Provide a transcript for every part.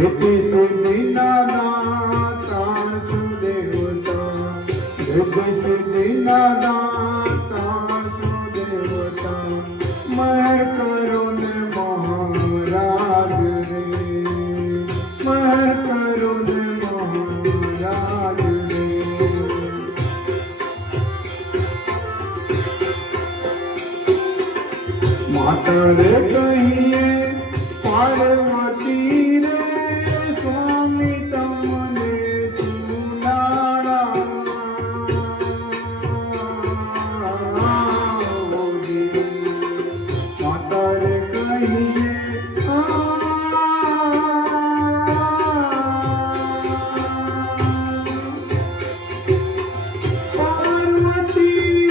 रिद्धि सिद्धि दाता सुदेवता रिद्धि सिद्धि दाता सुदेवता महर करो ने महाराज रे महर करो ने महाराज रे माता रे कहिए पार्वती रे स्वामी तमने सुनारा माता रे कहिए पार्वती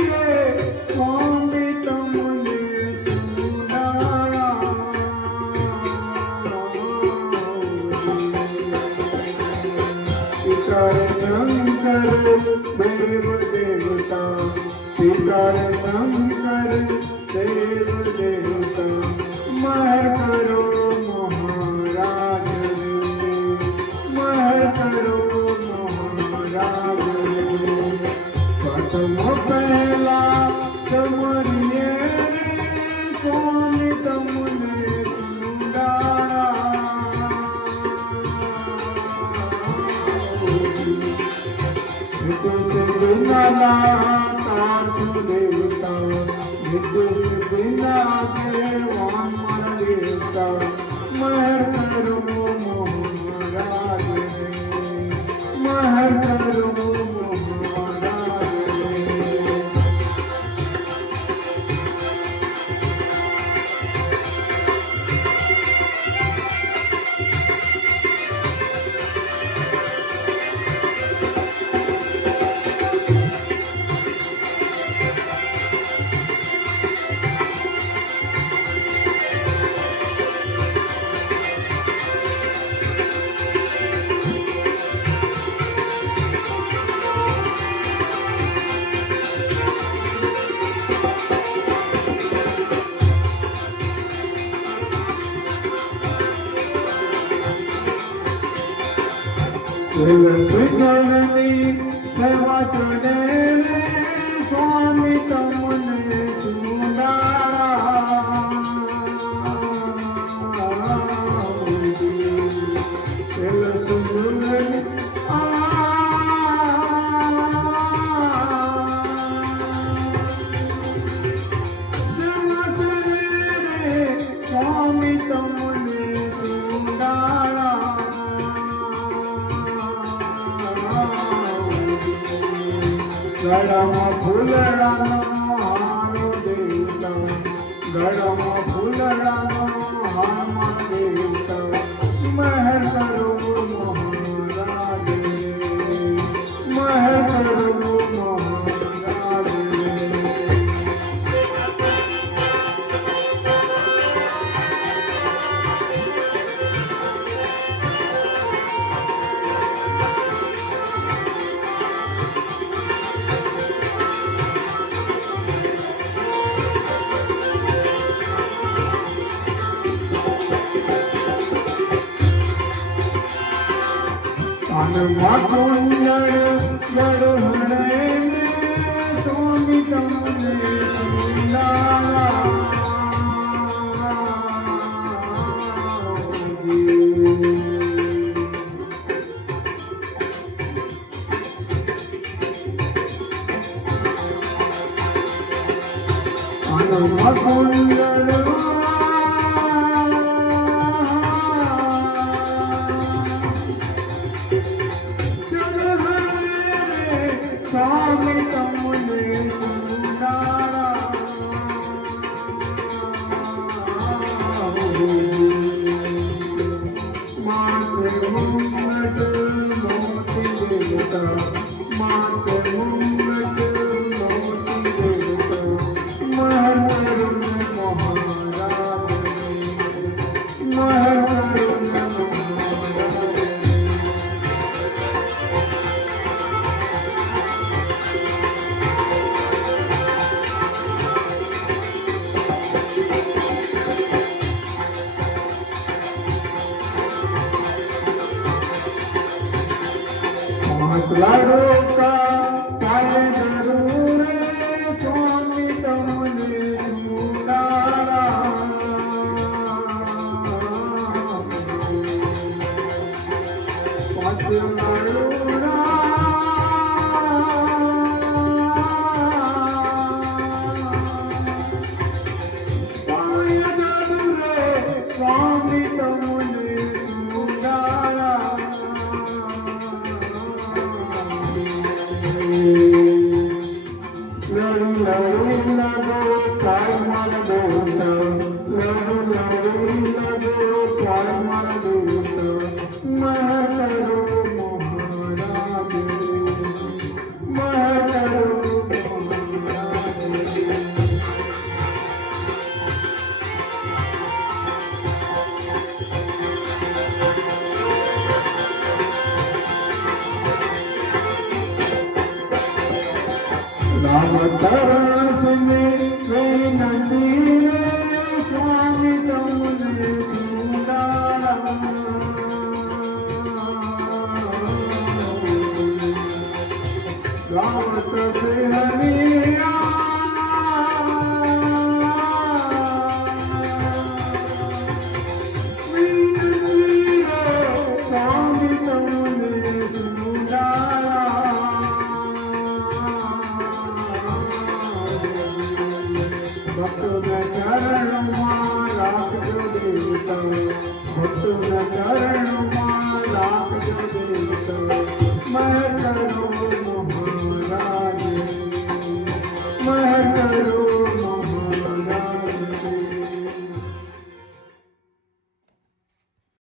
रे स्वामी तमने सुनारा पिता शंकर देव देवता पिता शंकर देव देवता महर करो महाराज रे महर करो महाराज रे प्रथम पहला समरिए स्वामी तमने सुंदरा नित्य सिद्धि दाता देवता नित्य सिद्धि देवान देवता महर करो महाराज रे महर करो महाराज रे श्रीगणनी सेवा चढ़े स्वामी तमने सुंदरा स्वामी तमने सुंदरा ગળામાં ફૂલડાનો હારો દેવતા ગળામાં ફૂલડાનો હારો દેવતા મહેર કરો મહારાજ રે મહેર કરો મહારાજ રે માખુંડળ ગઢ સ્વામી તમને સુંદરા માખુંડળ સ્વામી તમને સુંદરા માતે મુંગટ મોતી દેવતા માતે મુંગટ મોતી દેવતા મહર આટલા રોકા કાલે જરૂર સ્વામી તમને સુનારા સ્વામી તમને સુનારા લડુ લડુ લગો કાય માર દોત લડુ લડુ લગો કાય માર દોત મહકરો મહારાજ મહકરો રામ તરસને વિનંતી સ્વામી તમને સુનારા રાવત હરિયા વિનંતી સ્વામી તમને સુનારા ભક્તોના ચરણમાં રાખજો દેવતા ભક્તોના ચરણમાં રાખજો દેવતા મહર કરો મહારાજ મહર કરો